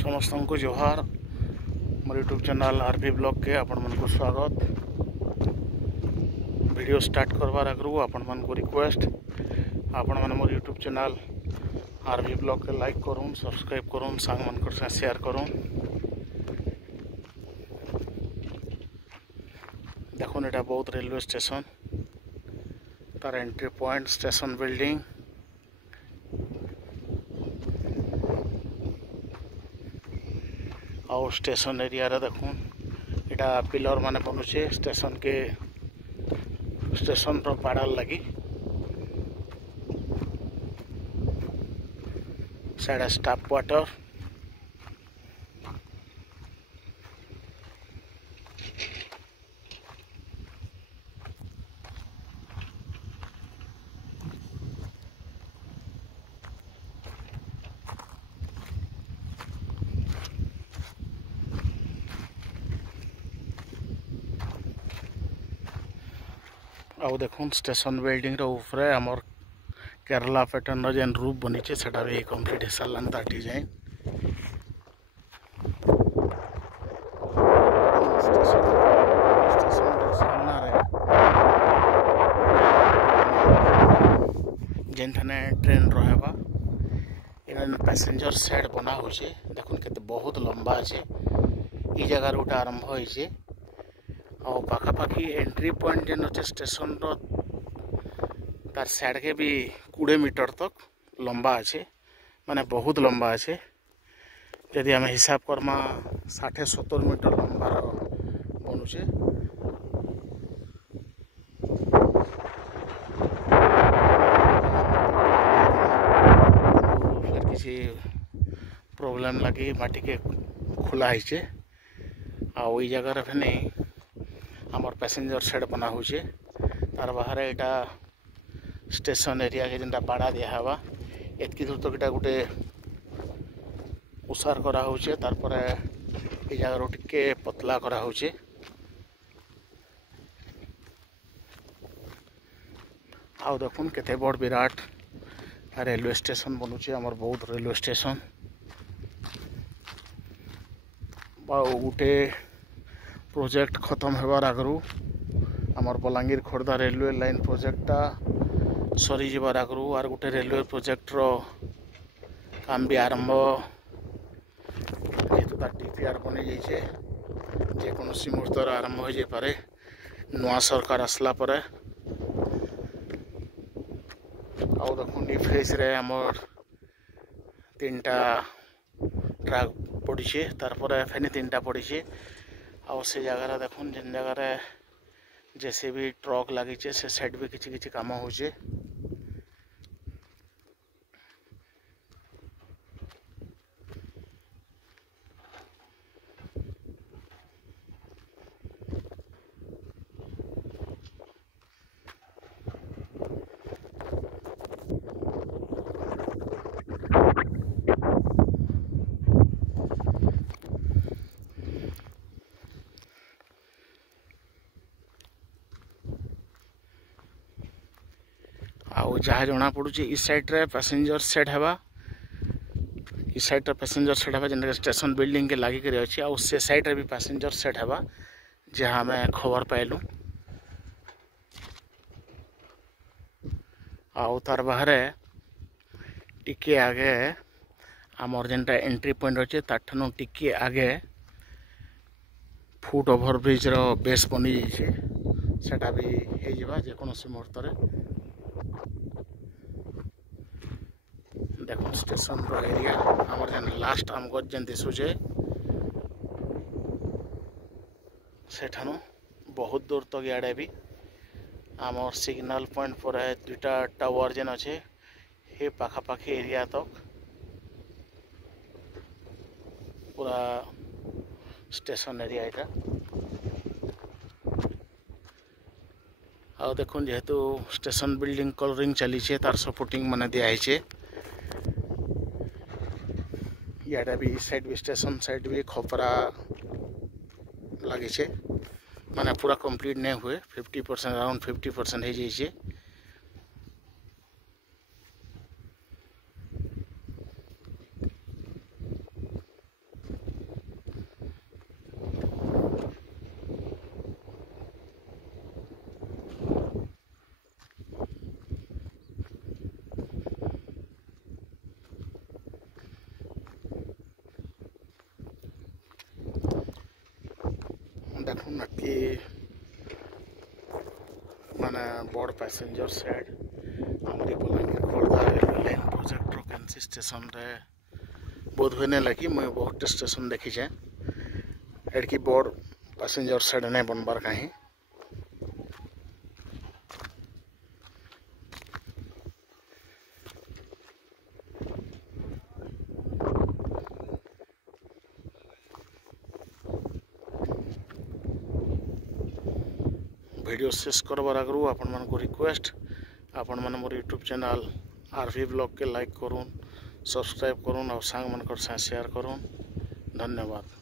समस्त को जोहार मोर यूट्यूब चैनल आरवी ब्लॉग के आपण मन को स्वागत। वीडियो स्टार्ट करवार आगु आपण मन को रिक्वेस्ट आपण मन मोर यूट्यूब चैनल आरवी ब्लॉग के लाइक करूँ, सब्सक्राइब करूँ, सांग मन को शेयर करूँ। देखो एटा बहुत रेलवे स्टेशन तार एंट्री पॉइंट स्टेशन बिल्डिंग और स्टेशन एरिया रे देखूँ इटा पिलर माने बनुचे स्टेशन के स्टेशन रो पाड़ार लगी साइड स्टाफ क्वार्टर आउ देखूँ स्टेशन बिल्डिंग रो ऊपर आमर केरला पैटर्न जेन रूप बनी सेटा भी कम्प्लीट हो सारा तार डिजाइन जेन ट्रेन रहा इन पैसेंजर सेट बना हो देखुन के बहुत लंबा अच्छे ये जगह गोटे आरंभ होइए और पाखापाखि एंट्री पॉइंट जेन अच्छे स्टेशन तार साइड के भी 20 मीटर तक लंबा अच्छे माने बहुत लंबा अच्छे यदि आम हिसाब करमा 60-70 मीटर लंबा बनुचे फिर किसी प्रॉब्लम लगी माटी के खुला है आ जगह फेने आमर पैसेंजर सेट बना हो तार बाहर यहाँ स्टेशन एरिया के जेनटा बाड़ा दिया हवा एतकी दूर तक इटा गोटे उसार करा होचे तारपर ए जगह टिके पतला करा होचे आउ देखुन केते बड़ विराट रेलवे स्टेशन बनुचे आमर बहुत रेलवे स्टेशन गोटे प्रोजेक्ट खत्म होबार आगु आमर बलांगीर खोर्धा रेलवे लाइन प्रोजेक्टटा सरी जबार आगु आर गोटे रेलवे प्रोजेक्ट रो काम भी आरंभ जेहेतु तार डीपीआर बनी जाइए जेकोसी मुहूर्त आरंभ हो जाए नुआ सरकार आसला परे आउ देखुन इ फेज रे आमर 3टा ट्रक पड़े तार फेनी 3टा पड़े आउ से जगह देखुन जिन जगह जैसे भी ट्रक लगी से साइड भी किसी काम हो आउ जहाँ जना पड़ुचे इस साइड रे पैसेंजर सेट हवा इस साइड रे पैसेंजर सेट हवा जेन स्टेशन बिल्डिंग के लागिक अच्छे आउ से साइड रे भी पैसेंजर सेट हवा जहाँ मैं खबर पाइलु आउ तार बाहर टिके आगे आमर जेनटा एंट्री पॉइंट अच्छे ताठनु टिके आगे फुट ओभर ब्रिज रो बेस बनी जाइए सेटा भी हो जावा जेकोसी मुहूर्त देखो स्टेशन रो एरिया आमर जेन लास्ट आमको जेन दिशुचे सेठानु बहुत दूर तक इे भी आमर सिग्नल पॉइंट पर 2टा टावर जेन अच्छे ये पाखापाखि एरिया तक पूरा स्टेशन एरिया यहाँ आ देखुन जेहेतु स्टेशन बिल्डिंग कलरिंग चली तार सपोर्टिंग माने दिखाई इे भी साइड भी स्टेशन साइड भी खपरा लगी माने पूरा कंप्लीट नहीं हुए 50% अराउंड 50% हो जाइए बाकी माने बड़ पैसेंजर सेड आमरी Balangir Khordha railway line project केनसी स्टेशन रे बोध हुए नहीं लगी मुझे बहुत स्टेशन देखी जाए एडकी बड़ पैसेंजर सेड नहीं बनबार कहीं वीडियो शेष करबार आगु आपण मान को रिक्वेस्ट आपण मान मोर यूट्यूब चैनल आरवी ब्लॉग के लाइक करूँ सब्सक्राइब करूँ और सांग मन शेयर करूँ। धन्यवाद।